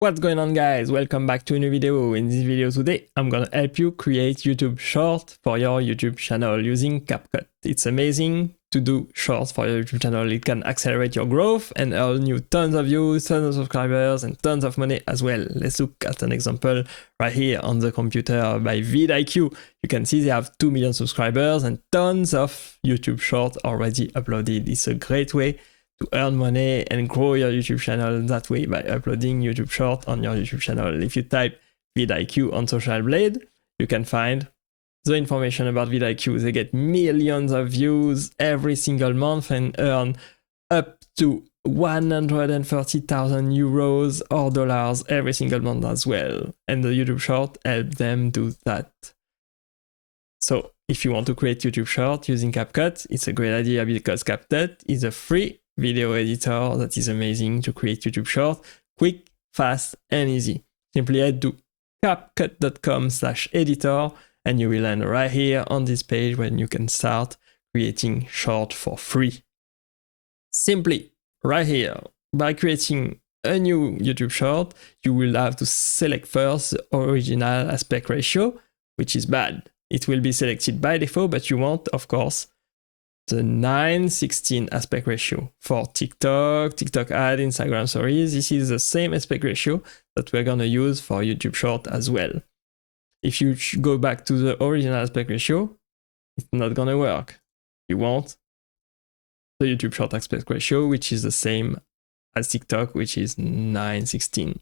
What's going on, guys? Welcome back to a new video. In this video today, I'm gonna help you create YouTube short for your YouTube channel using CapCut. It's amazing to do shorts for your YouTube channel. It can accelerate your growth and earn you tons of views, tons of subscribers, and tons of money as well. Let's look at an example right here on the computer by vidIQ. You can see they have 2 million subscribers and tons of YouTube shorts already uploaded. It's a great way to earn money and grow your YouTube channel that way by uploading YouTube short on your YouTube channel. If you type vidIQ on Social Blade, you can find the information about vidIQ. They get millions of views every single month and earn up to 130,000 euros or dollars every single month as well. And the YouTube short help them do that. So if you want to create YouTube short using CapCut, it's a great idea because CapCut is a free video editor that is amazing to create YouTube short, quick, fast, and easy. Simply head to capcut.com/editor and you will land right here on this page when you can start creating short for free. Simply right here, by creating a new YouTube short, you will have to select first the original aspect ratio, which is bad. It will be selected by default, but you want, of course, the 9:16 aspect ratio for TikTok ad, Instagram stories. This is the same aspect ratio that we're gonna use for YouTube short as well. If you go back to the original aspect ratio, it's not gonna work. You want the YouTube short aspect ratio, which is the same as TikTok, which is 9:16.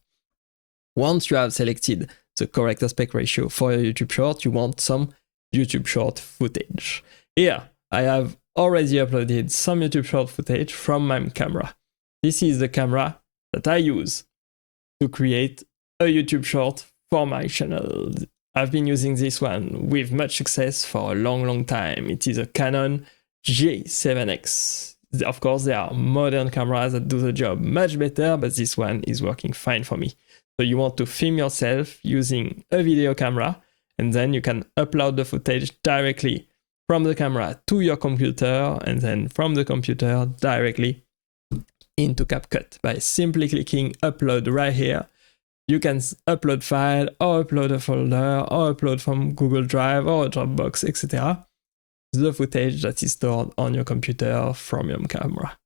Once you have selected the correct aspect ratio for your YouTube short, you want some YouTube short footage. Here, I have already uploaded some YouTube short footage from my camera. This is the camera that I use to create a YouTube short for my channel. I've been using this one with much success for a long time. It is a Canon G7X. Of course, there are modern cameras that do the job much better, but this one is working fine for me. So you want to film yourself using a video camera, and then you can upload the footage directly from the camera to your computer, and then from the computer directly into CapCut by simply clicking upload right here. You can upload file or upload a folder or upload from Google Drive or Dropbox, etc. the footage that is stored on your computer from your camera.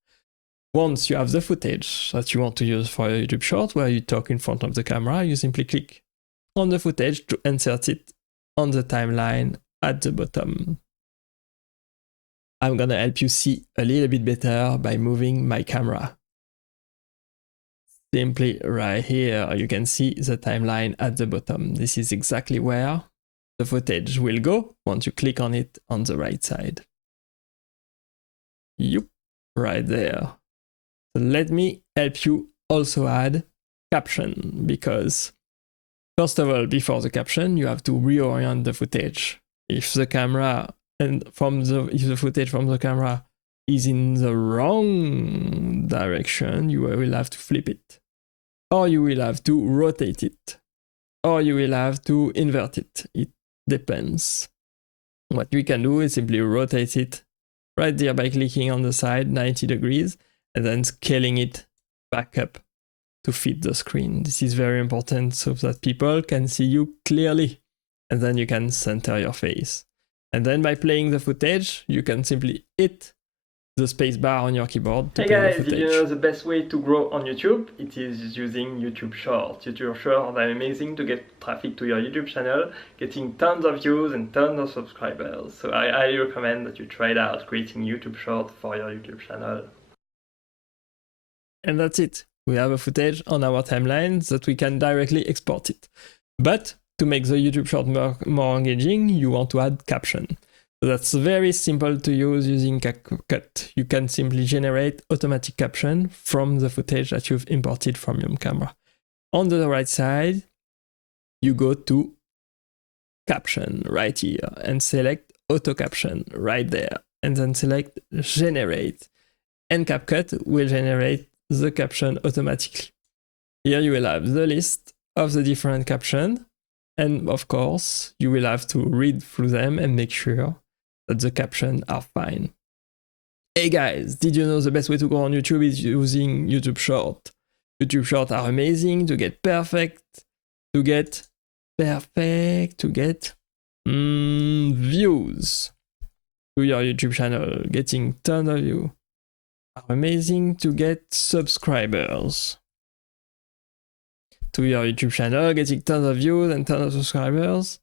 Once you have the footage that you want to use for your YouTube short where you talk in front of the camera, you simply click on the footage to insert it on the timeline at the bottom. I'm gonna help you see a little bit better by moving my camera. Simply right here, you can see the timeline at the bottom. This is exactly where the footage will go once you click on it on the right side. Yup, right there. So let me help you also add caption, because first of all, before the caption, you have to reorient the footage. If the camera if the footage from the camera is in the wrong direction, you will have to flip it, or you will have to rotate it, or you will have to invert it. It depends. What we can do is simply rotate it right there by clicking on the side 90 degrees and then scaling it back up to fit the screen. This is very important so that people can see you clearly, and then you can center your face. And then by playing the footage, you can simply hit the space bar on your keyboard to play the footage. Hey guys, did you know the best way to grow on YouTube? It is using YouTube Shorts. YouTube Shorts are amazing to get traffic to your YouTube channel, getting tons of views and tons of subscribers. So I highly recommend that you try it out, creating YouTube Shorts for your YouTube channel. And that's it. We have a footage on our timeline that we can directly export it. But to make the YouTube short more engaging, you want to add caption. So that's very simple to use using CapCut. You can simply generate automatic caption from the footage that you've imported from your camera. On the right side, you go to caption right here and select auto caption right there, and then select generate, and CapCut will generate the caption automatically. Here you will have the list of the different captions, and of course you will have to read through them and make sure that the captions are fine. Hey guys, did you know the best way to grow on YouTube is using YouTube Short? YouTube Shorts are amazing to get views to your YouTube channel, getting tons of views. Are amazing to get subscribers to your YouTube channel, getting tons of views and tons of subscribers.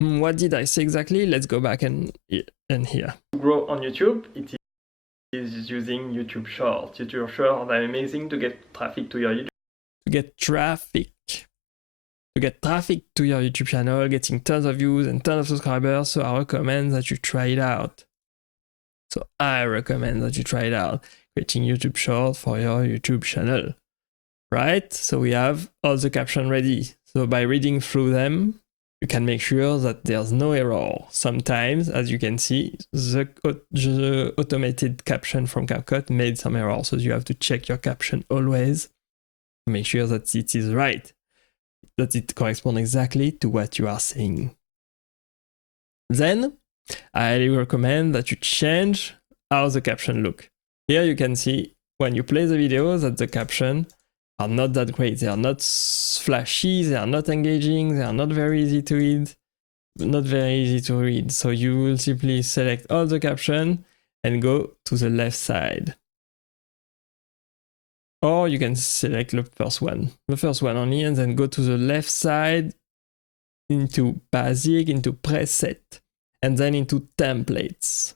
What did I say exactly? Let's go back and here. To grow on YouTube, it is using YouTube Shorts. YouTube Shorts are amazing to get traffic to your YouTube. To get traffic to your YouTube channel, getting tons of views and tons of subscribers. So I recommend that you try it out. Creating YouTube Shorts for your YouTube channel. Right? So we have all the captions ready. So by reading through them, you can make sure that there's no error. Sometimes, as you can see, the automated caption from CapCut made some error. So you have to check your caption always to make sure that it is right, that it corresponds exactly to what you are saying. Then, I highly recommend that you change how the caption look. Here you can see when you play the video that the caption are not that great. They are not flashy, they are not engaging, they are not very easy to read. So you will simply select all the caption and go to the left side. Or you can select the first one only, and then go to the left side into basic, into preset, and then into templates.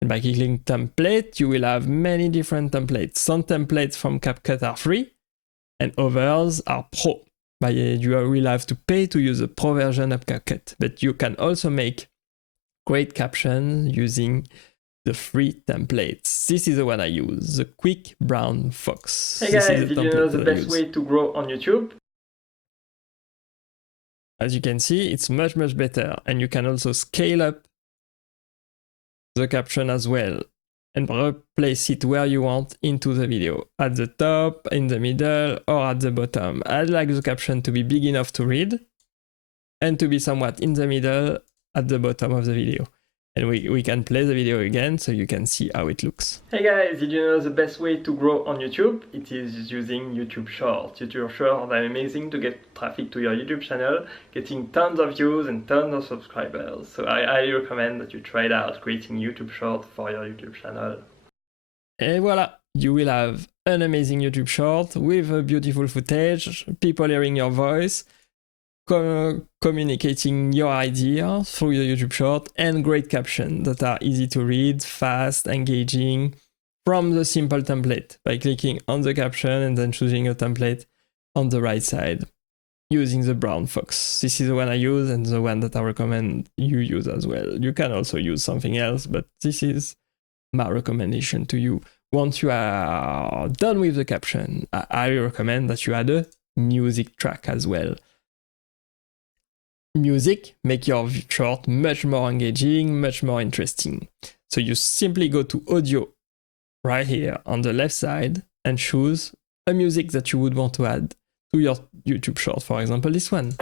And by clicking template, you will have many different templates. Some templates from CapCut are free, and others are pro. But you will have to pay to use the pro version of CapCut. But you can also make great captions using the free templates. This is the one I use, the Quick Brown Fox. Hey guys, did you know the best way to grow on YouTube? As you can see, it's much better, and you can also scale up the caption as well and replace it where you want into the video, at the top, in the middle, or at the bottom. I'd like the caption to be big enough to read and to be somewhat in the middle at the bottom of the video. And we can play the video again so you can see how it looks. Hey guys, did you know the best way to grow on YouTube? It is using YouTube Shorts. YouTube Shorts are amazing to get traffic to your YouTube channel, getting tons of views and tons of subscribers. So I highly recommend that you try it out, creating YouTube Shorts for your YouTube channel. Et voilà, you will have an amazing YouTube short with a beautiful footage, people hearing your voice, communicating your idea through your YouTube short, and great captions that are easy to read, fast, engaging, from the simple template by clicking on the caption and then choosing a template on the right side using the brown fox. This is the one I use and the one that I recommend you use as well. You can also use something else, but this is my recommendation to you. Once you are done with the caption, I recommend that you add a music track as well. Music make your short much more engaging, much more interesting. So you simply go to audio right here on the left side and choose a music that you would want to add to your YouTube short. For example, this one.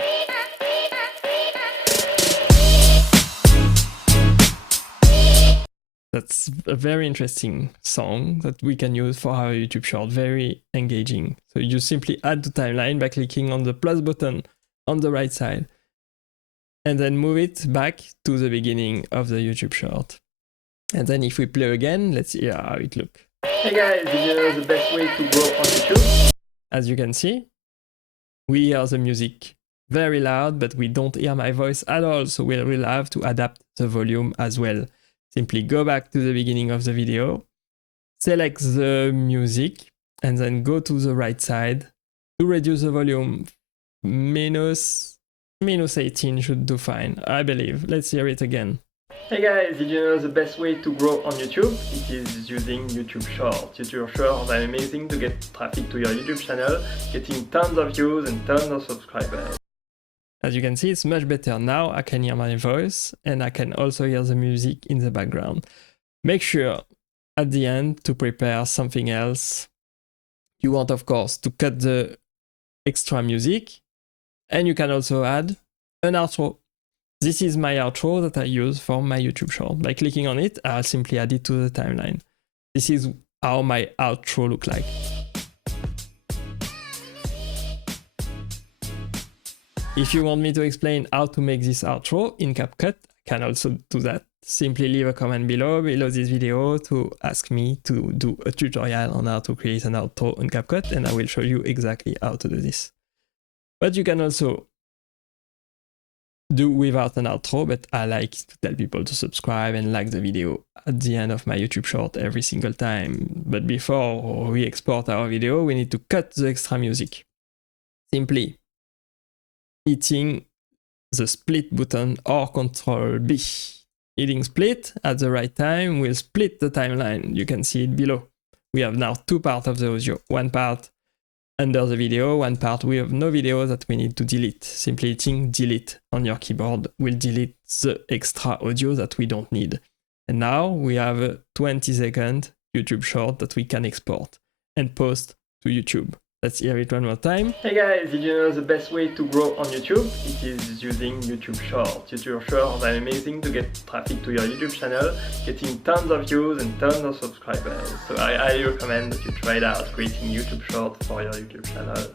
That's a very interesting song that we can use for our YouTube short, very engaging. So you simply add to timeline by clicking on the plus button on the right side and then move it back to the beginning of the YouTube short. And then if we play again, let's see how it looks. Hey guys, did you know the best way to grow on YouTube? As you can see, we hear the music very loud, but we don't hear my voice at all, so we will have to adapt the volume as well. Simply go back to the beginning of the video, select the music, and then go to the right side to reduce the volume. Minus 18 should do fine, I believe. Let's hear it again. Hey guys, did you know the best way to grow on YouTube? It is using YouTube Shorts. YouTube Shorts are amazing to get traffic to your YouTube channel, getting tons of views and tons of subscribers. As you can see, it's much better now. I can hear my voice and I can also hear the music in the background. Make sure at the end to prepare something else. You want, of course, to cut the extra music, and you can also add an outro. This is my outro that I use for my YouTube short. By clicking on it, I'll simply add it to the timeline. This is how my outro looks like. If you want me to explain how to make this outro in CapCut, I can also do that. Simply leave a comment below this video to ask me to do a tutorial on how to create an outro in CapCut, and I will show you exactly how to do this. But you can also do without an outro, but I like to tell people to subscribe and like the video at the end of my YouTube short every single time. But before we export our video, we need to cut the extra music. Simply hitting the split button or Ctrl B. Hitting split at the right time will split the timeline. You can see it below. We have now two parts of the audio. One part under the video, one part we have no video that we need to delete. Simply hitting delete on your keyboard will delete the extra audio that we don't need. And now we have a 20-second YouTube short that we can export and post to YouTube. Let's hear it one more time. Hey guys, did you know the best way to grow on YouTube? It is using YouTube Shorts. YouTube Shorts are amazing to get traffic to your YouTube channel, getting tons of views and tons of subscribers. So I highly recommend that you try it out, creating YouTube Shorts for your YouTube channel.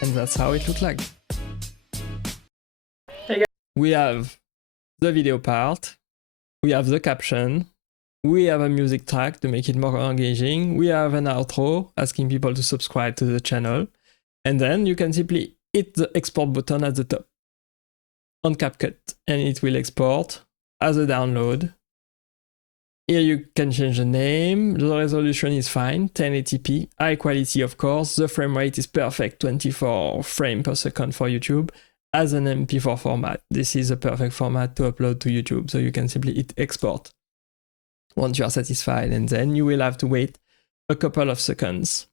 And that's how it looks like. Hey guys. We have the video part, we have the caption, we have a music track to make it more engaging, we have an outro asking people to subscribe to the channel, and then you can simply hit the export button at the top on CapCut and it will export as a download. Here you can change the name, the resolution is fine, 1080p, high quality of course, the frame rate is perfect, 24 frames per second for YouTube, as an MP4 format. This is a perfect format to upload to YouTube, so you can simply hit export once you are satisfied, and then you will have to wait a couple of seconds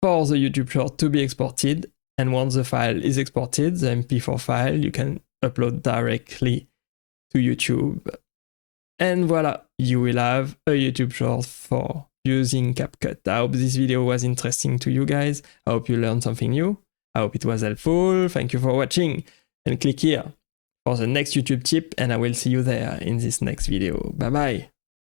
for the YouTube short to be exported, and once the file is exported, the MP4 file, you can upload directly to YouTube. And voila, you will have a YouTube short for using CapCut. I hope this video was interesting to you guys. I hope you learned something new. I hope it was helpful. Thank you for watching, and click here for the next YouTube tip, and I will see you there in this next video. Bye bye.